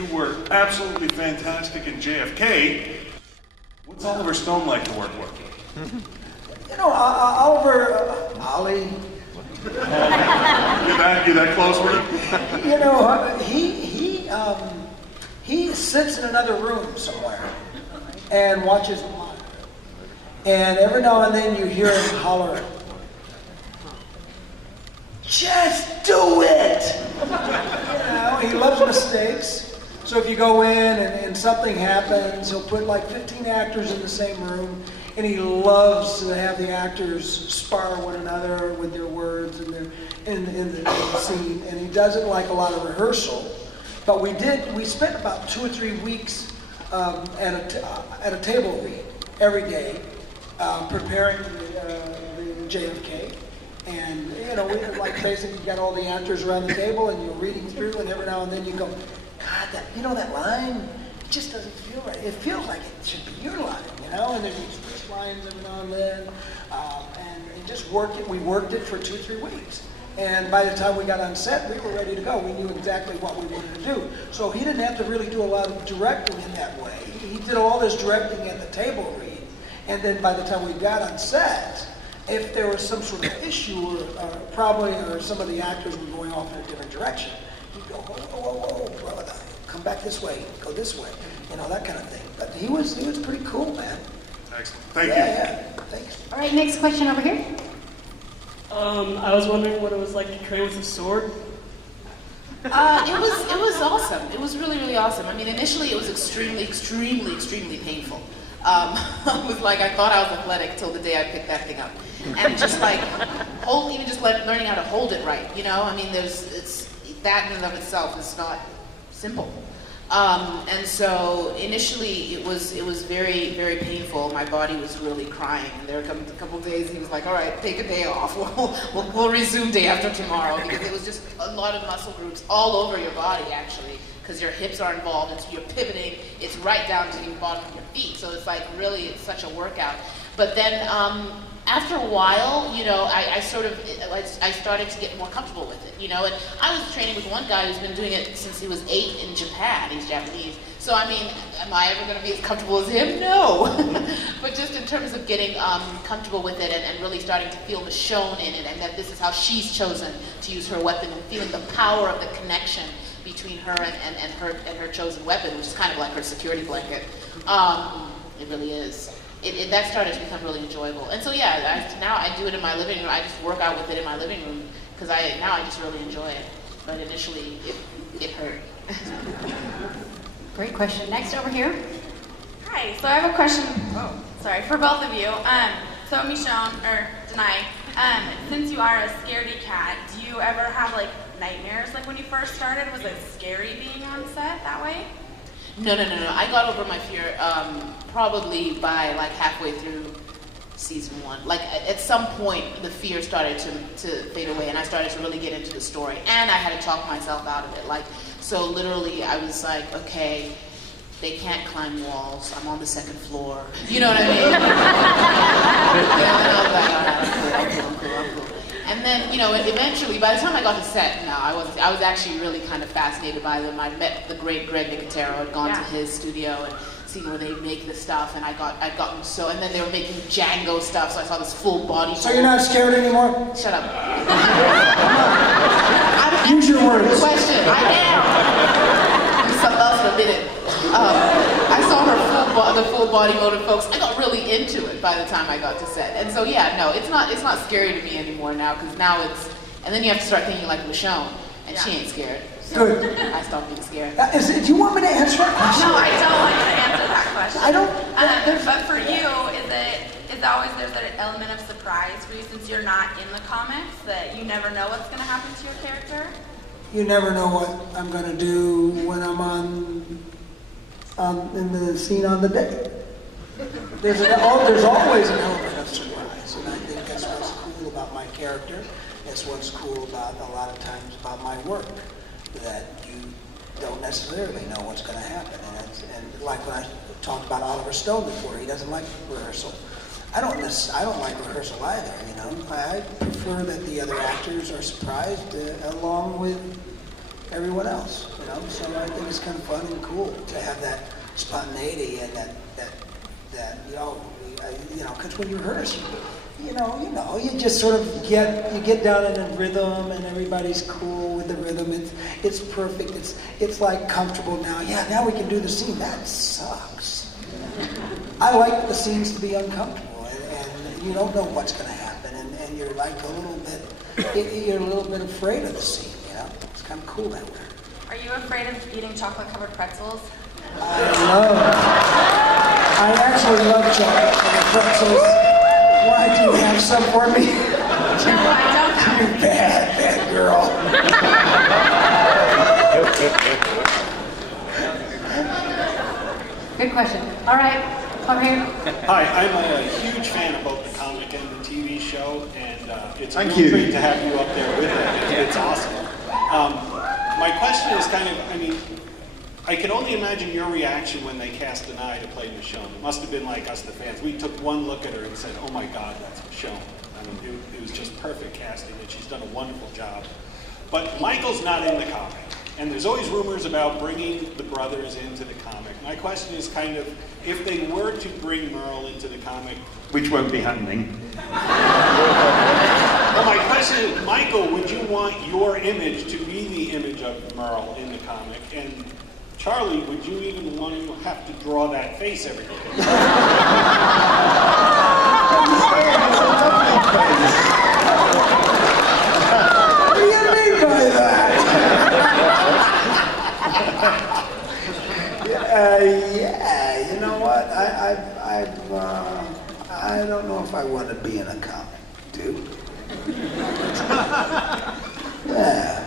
You were absolutely fantastic in JFK. What's Oliver Stone like to work with? You know, Oliver, Ollie. You that close with him? You know, he sits in another room somewhere and watches a monitor. And every now and then you hear him holler, "Just do it!" You know, he loves mistakes. So if you go in and something happens, he'll put like 15 actors in the same room, and he loves to have the actors spar one another with their words and their in the scene. And he doesn't like a lot of rehearsal, but we spent about 2 or 3 weeks at a table read every day, preparing the JFK. And you know, we like basically got all the actors around the table, and you're reading through, and every now and then you go, God, that line, it just doesn't feel right. It feels like it should be your line, you know? And then you switch lines every now and then, and just work it. We worked it for 2 or 3 weeks. And by the time we got on set, we were ready to go. We knew exactly what we wanted to do. So he didn't have to really do a lot of directing in that way. He did all this directing at the table read. And then by the time we got on set, if there was some sort of issue or probably or some of the actors were going off in a different direction, he'd go, whoa, brother, come back this way, go this way, you know, that kind of thing. But he was pretty cool, man. Excellent. Thank you. Yeah, thanks. All right, next question over here. I was wondering what it was like to train with a sword. It was awesome. It was really, really awesome. I mean, initially it was extremely painful. I was like, I thought I was athletic till the day I picked that thing up. And just like, learning how to hold it right, you know? I mean, that in and of itself is not simple. And so initially it was very, very painful. My body was really crying. And there were a couple of days he was like, all right, take a day off. We'll resume day after tomorrow, because it was just a lot of muscle groups all over your body, actually, because your hips are involved, and so you're pivoting. It's right down to the bottom of your feet. So it's like really, it's such a workout. But then after a while, you know, I started to get more comfortable with it, you know. And I was training with one guy who's been doing it since he was 8 in Japan. He's Japanese. So I mean, am I ever going to be as comfortable as him? No. But just in terms of getting comfortable with it and really starting to feel Michonne in it, and that this is how she's chosen to use her weapon, and feeling the power of the connection between her and her chosen weapon, which is kind of like her security blanket. It really is. That started to become really enjoyable. And so yeah, now I do it in my living room. I just work out with it in my living room, because now I just really enjoy it. But initially it hurt. Great question. Next over here. Hi, so I have a question, for both of you. So Michonne, or Denai, since you are a scaredy cat, do you ever have like nightmares like when you first started? Was it scary being on set that way? No. I got over my fear probably by like halfway through season 1. Like at some point, the fear started to fade away, and I started to really get into the story. And I had to talk myself out of it. Like, so literally, I was like, okay, they can't climb walls. I'm on the 2nd floor. You know what I mean? And I was like, all right, I'm cool. And then, you know, eventually, by the time I got to set, I was actually really kind of fascinated by them. I met the great Greg Nicotero. I'd gone to his studio and seen where they make the stuff, and I'd gotten so, and then they were making Django stuff, so I saw this full body. So you're not scared anymore? Shut up. Use your words. Question. I am. Something else in a minute. I saw the full body motor, folks. I got really into it by the time I got to set, and so yeah, no, it's not scary to me anymore now, because now it's, and then you have to start thinking like Michonne, and she ain't scared. So Good. I stopped being scared. Do you want me to answer that question? No, I don't want you to answer that question. I don't. But for you, is there that element of surprise for you, since you're not in the comics, that you never know what's going to happen to your character? You never know what I'm going to do when I'm in the scene on the day. There's always an element of surprise, and I think that's what's cool about my character. That's what's cool about a lot of times about my work, that you don't necessarily know what's going to happen. And like when I talked about Oliver Stone before, he doesn't like rehearsal. I don't like rehearsal either, you know. I prefer that the other actors are surprised along with everyone else, you know. So I think it's kind of fun and cool to have that spontaneity and that because when you rehearse, you just sort of get down in a rhythm, and everybody's cool with the rhythm. It's perfect. It's like comfortable now. Yeah, now we can do the scene. That sucks. I like the scenes to be uncomfortable, and you don't know what's going to happen, and you're like a little bit afraid of the scene. You know, it's kind of cool that way. Are you afraid of eating chocolate-covered pretzels? I actually love chocolate-covered pretzels. Why do you have some for me? No, I don't. You bad girl. Good question. All right, over here. Hi, I'm a huge fan of both the comic and the TV show, and it's a Thank real you. treat to have you up there with it. It's awesome. My question is I can only imagine your reaction when they cast Denai to play Michonne. It must have been like us, the fans. We took one look at her and said, "Oh my God, that's Michonne." I mean, it was just perfect casting, and she's done a wonderful job. But Michael's not in the comic, and there's always rumors about bringing the brothers into the comic. My question is kind of, if they were to bring Merle into the comic, Which won't be happening. well, my question is, Michael, would you want your image to be the image of Merle in the comic? And Charlie, would you even want to have to draw that face every day? What do you mean by that? Yeah, you know what? I don't know if I want to be in a comic, dude. Yeah.